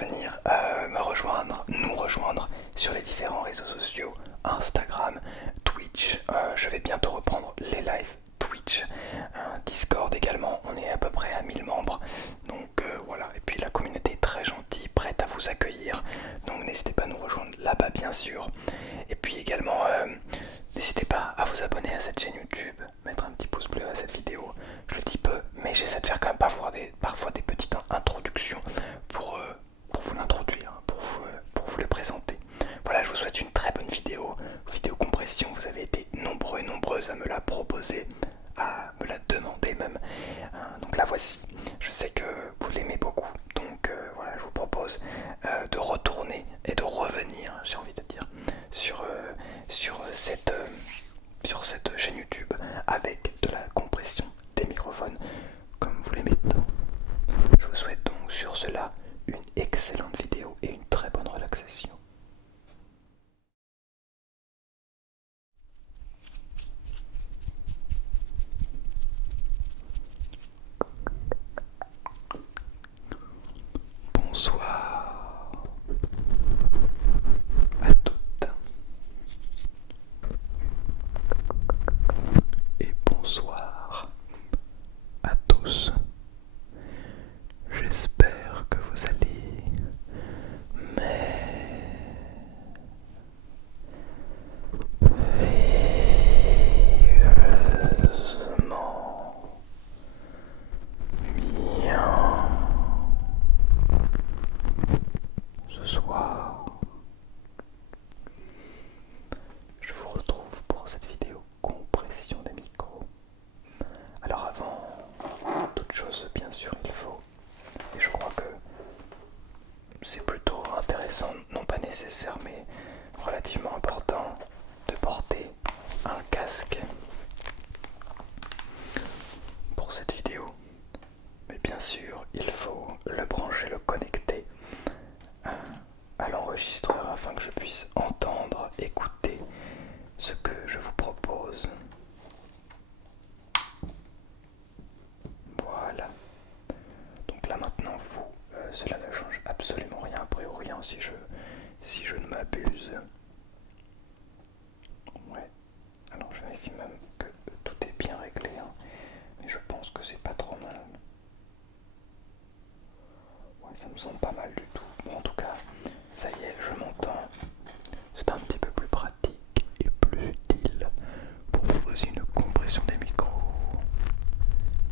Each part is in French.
venir nous rejoindre sur les différents réseaux sociaux, Instagram, Twitch. Je vais bientôt reprendre les lives Twitch, Discord également. On est à peu près à 1000 membres. Donc voilà, et puis la communauté est très gentille, prête à vous accueillir. Donc n'hésitez pas à nous rejoindre là-bas bien sûr. Et puis également, n'hésitez pas à vous abonner à cette chaîne YouTube, mettre un petit pouce bleu à cette vidéo. Je le dis peu, mais j'essaie de faire quand même parfois des petites introductions pour vous l'introduire, pour vous le présenter. Voilà, je vous souhaite une très bonne vidéo compression. Vous avez été nombreux et nombreuses à me la proposer, à me la demander même. Donc la voici. Je sais que vous l'aimez beaucoup. Donc voilà, je vous propose de retourner et de revenir, j'ai envie de dire, sur cette chaîne YouTube avec de la compression des microphones comme vous l'aimez tant. Je vous souhaite donc sur cela une excellente vidéo et une très bonne relaxation. Bonsoir à toutes et bonsoir à tous. J'espère que vous allez merveilleusement bien ce soir. Je vous retrouve pour cette vidéo compression des micros. Alors avant toute chose, bien sûr, il faut, et je crois que c'est plutôt intéressant, non pas nécessaire, mais relativement important, de porter un casque pour cette vidéo. Mais bien sûr, il faut le brancher, le connecter à l'enregistreur afin que je puisse entendre, écouter ce que je vous propose. Voilà. Donc là maintenant, cela ne change absolument rien a priori, hein, si je ne m'abuse. Ouais. Alors je vérifie même que tout est bien réglé, hein, mais je pense que c'est pas trop mal. Ouais, ça me semble pas mal du tout. Bon, en tout cas, ça y est, je m'entends. C'est un petit peu plus pratique et plus utile pour proposer une compression des micros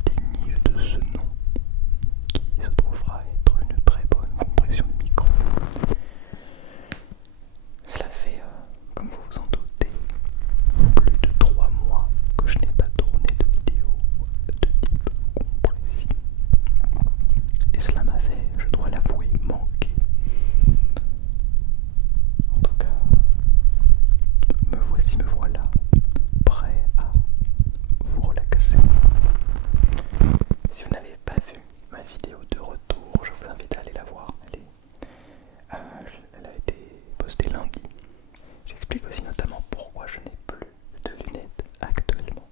digne de ce nom, qui se trouvera être une très bonne compression des micros. Cela fait, comme vous vous en doutez, plus de 3 mois que je n'ai pas tourné de vidéo de type compression. Et cela m'avait, je dois l'avouer, manqué. En tout cas, me voilà, prêt à vous relaxer. Si vous n'avez pas vu ma vidéo de retour, je vous invite à aller la voir. Elle a été postée lundi. J'explique aussi notamment pourquoi je n'ai plus de lunettes actuellement.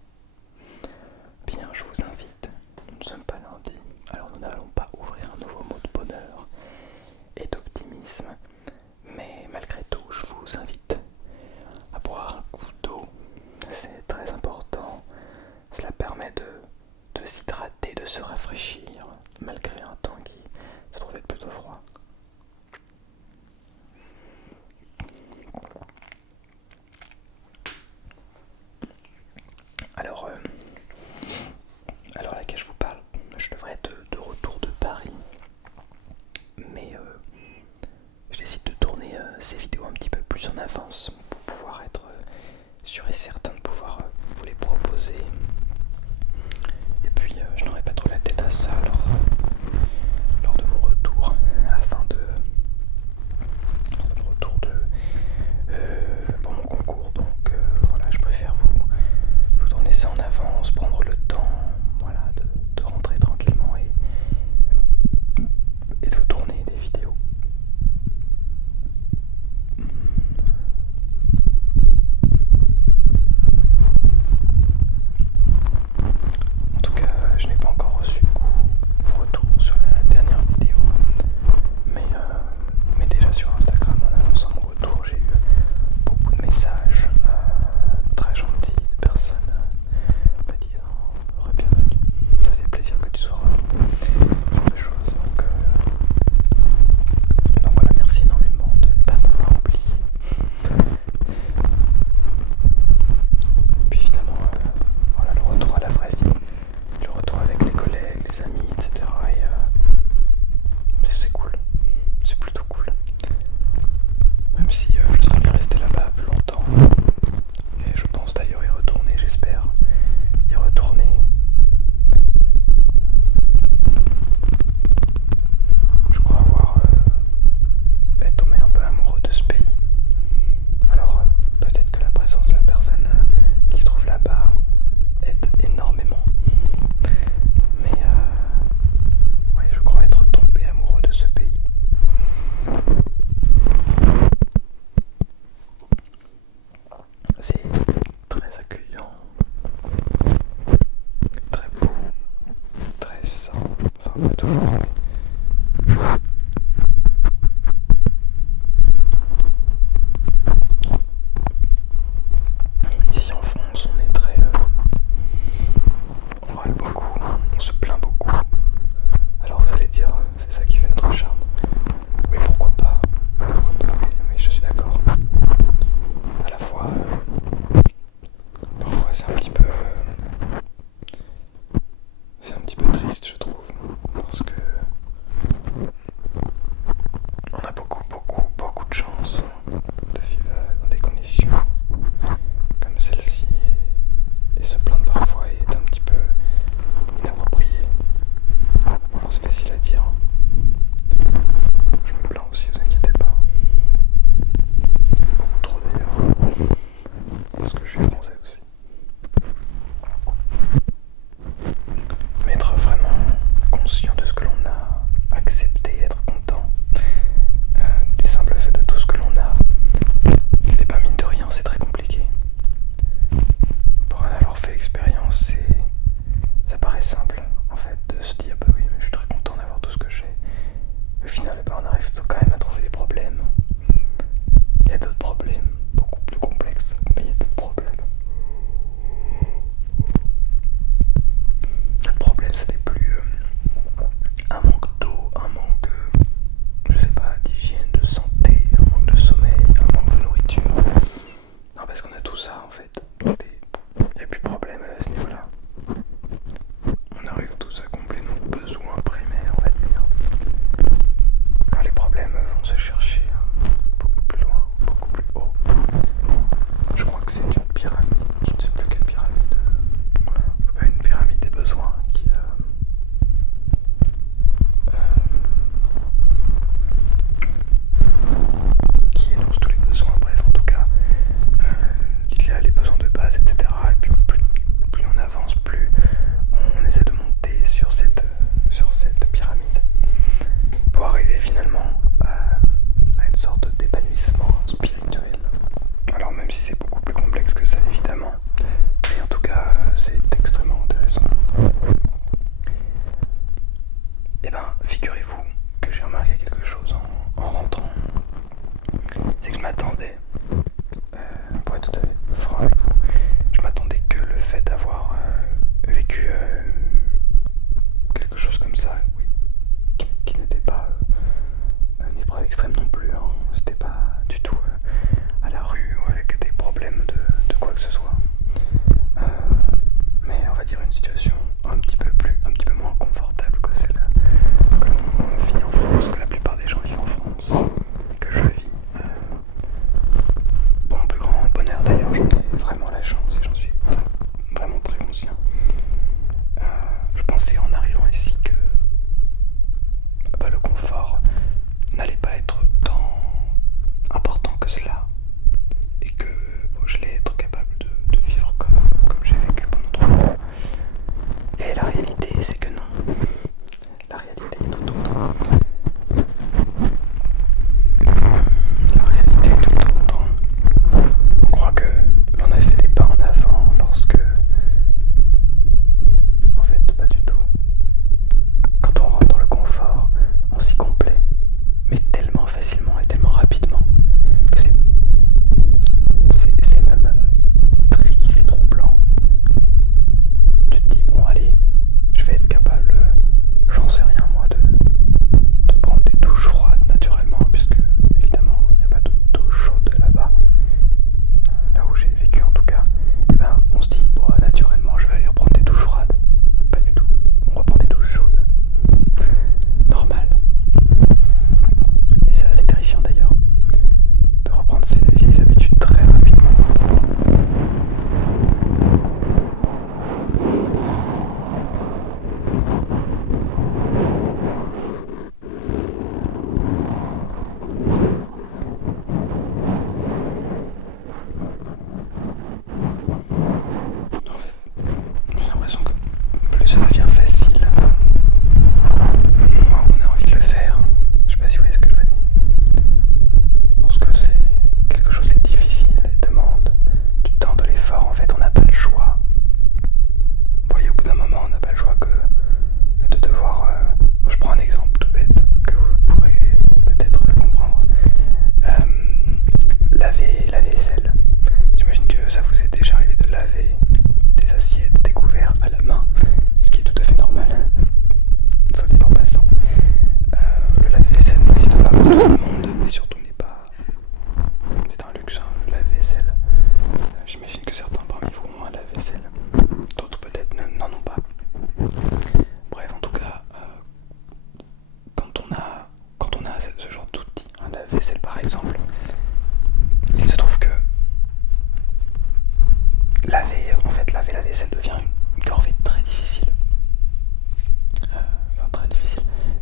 Bien, je vous invite, nous ne sommes pas lundi, alors nous n'allons pas ouvrir un nouveau mot de bonheur et d'optimisme, mais malgré tout, je vous invite à boire un coup d'eau. C'est très important, cela permet de s'hydrater, de se rafraîchir, malgré un temps qui se trouve être plutôt froid. Alors là que je vous parle, je devrais être de retour de Paris, mais je décide de tourner ces vidéos un petit peu plus en avance pour pouvoir être sûr et certain de pouvoir vous les proposer. Et puis je n'aurai pas trop la tête à ça, alors Enfin, pas toujours, mais... Ici en France, on est très... on râle beaucoup, on se plaint beaucoup. Alors vous allez dire, c'est ça qui fait notre charme. Oui, pourquoi pas. Pourquoi pas, oui, je suis d'accord. À la fois, parfois c'est un petit peu... c'est un petit peu triste, je trouve. Parce que... on a beaucoup de chance de vivre dans des conditions comme celle-ci et se plaindre parfois est un petit peu inapproprié. Alors c'est facile à dire. Je me plains aussi, vous inquiétez pas. Beaucoup trop d'ailleurs. Parce que je suis français aussi. Mais être vraiment conscient de ce que l'on a, accepter, être content du simple fait de tout ce que l'on a, et ben mine de rien c'est très compliqué. Pour en avoir fait l'expérience, ça paraît simple en fait de se dire bah oui mais je suis très content d'avoir tout ce que j'ai. Au final ben, on arrive quand même à trouver des problèmes. Il y a d'autres problèmes beaucoup plus complexes, mais il y a d'autres problèmes. Notre problème c'était plus un manque d'eau, un manque je sais pas, d'hygiène, de santé, un manque de sommeil, un manque de nourriture. Non, parce qu'on a tout ça en fait. Il n'y a plus de problème à ce niveau-là. On arrive tous à combler nos besoins primaires, on va dire. Quand les problèmes vont se chercher beaucoup plus loin, beaucoup plus haut. Je crois que c'est une pyramide, je ne sais plus quelle pyramide. En tout cas, une pyramide des besoins qui énonce tous les besoins, bref en tout cas il y a les besoins de base, etc. Et puis plus on avance, plus on essaie de monter sur cette pyramide pour arriver finalement à une sorte d'épanouissement spirituel. Alors même si c'est beaucoup plus complexe que ça évidemment, mais en tout cas c'est extrêmement intéressant. Et ben figurez-vous que j'ai remarqué quelque chose en rentrant. C'est que je m'attendais, pour être tout à fait franc avec vous, je m'attendais que le fait d'avoir vécu quelque chose comme ça, oui, qui n'était pas une épreuve extrême non plus, hein. C'était pas du tout à la rue ou avec des problèmes de quoi que ce soit. Mais on va dire une situation un petit peu moins confortable que celle que l'on vit en France, que la plupart des gens vivent en France, et que je vis. Pour mon plus grand bonheur d'ailleurs, j'en ai vraiment la chance et j'en suis vraiment très conscient.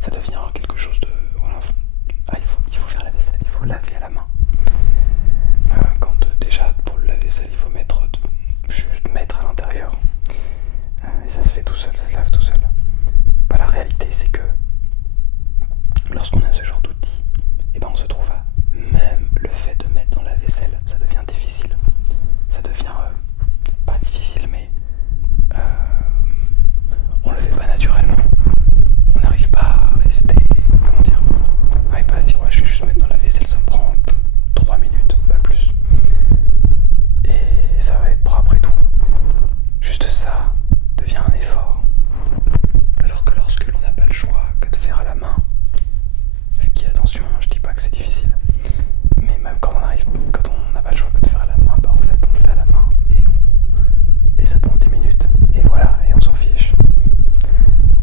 ça devient quelque chose de... Voilà. Ah, il faut faire la vaisselle, il faut laver à la main. Déjà pour le lave-vaisselle il faut juste mettre à l'intérieur. Et ça se fait tout seul, ça se lave tout seul. Bah, la réalité c'est que lorsqu'on a ce genre d'outils, et ben on se trouve à même le fait de mettre dans la vaisselle, ça devient difficile. Ça devient pas difficile mais on le fait pas naturellement. On n'arrive pas à rester, comment dire, on n'arrive pas à se dire ouais je vais juste mettre dans la vaisselle, ça me prend 3 minutes, pas plus. Et ça va être propre et tout. Juste ça devient un effort. Alors que lorsque l'on n'a pas le choix que de faire à la main, ce qui, attention, je dis pas que c'est difficile, mais même quand on n'a pas le choix que de faire à la main, bah en fait on le fait à la main et ça prend 10 minutes et voilà, et on s'en fiche.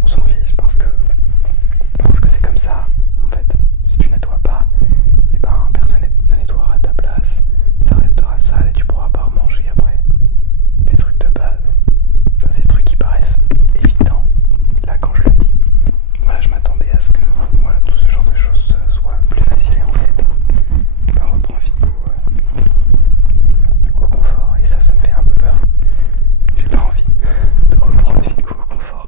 On s'en fiche parce que c'est comme ça en fait. Si tu nettoies pas, et ben personne ne nettoiera à ta place, ça restera sale et tu pourras pas remanger après. Des trucs de base. Enfin, c'est des trucs qui paraissent évidents là quand je le dis. Voilà, je m'attendais à ce que voilà, tout ce genre de choses soit plus facile et en fait bah, reprend vite goût au confort et ça me fait un peu peur. J'ai pas envie de reprendre vite goût au confort.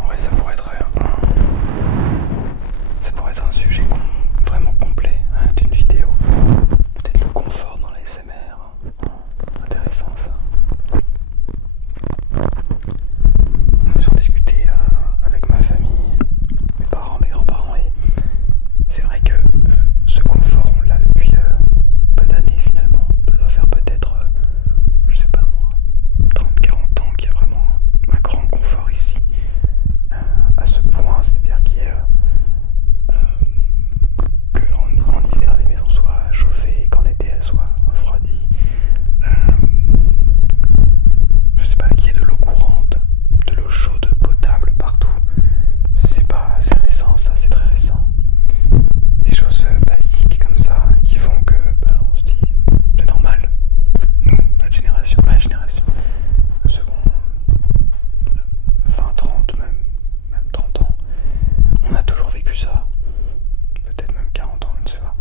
En vrai, ça pourrait être un sujet vraiment complet hein, d'une vidéo. Peut-être le confort dans la SMR. Intéressant ça. J'en discutais avec ma famille, mes parents, mes grands-parents et c'est vrai que ce confort on l'a depuis peu d'années finalement. Ça doit faire peut-être, je sais pas moi, 30-40 ans qu'il y a vraiment un grand confort ici. À ce point, c'est-à-dire qu'en hiver les maisons soient chauffées, qu'en été elles soient refroidies. Je sais pas, qu'il y ait de l'eau courante, de l'eau chaude, potable partout. C'est récent ça, c'est très récent. Des choses basiques comme ça qui font que bah, on se dit c'est normal. Nous, notre génération, ma génération, second 20, 30, même 30 ans, on a toujours vécu ça. Peut-être même 40 ans, je ne sais pas.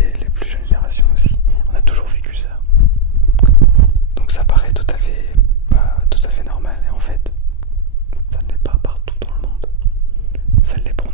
Et les plus jeunes générations aussi, on a toujours vécu ça. Donc ça paraît tout à fait normal et en fait, ça ne l'est pas partout dans le monde. Ça l'est pour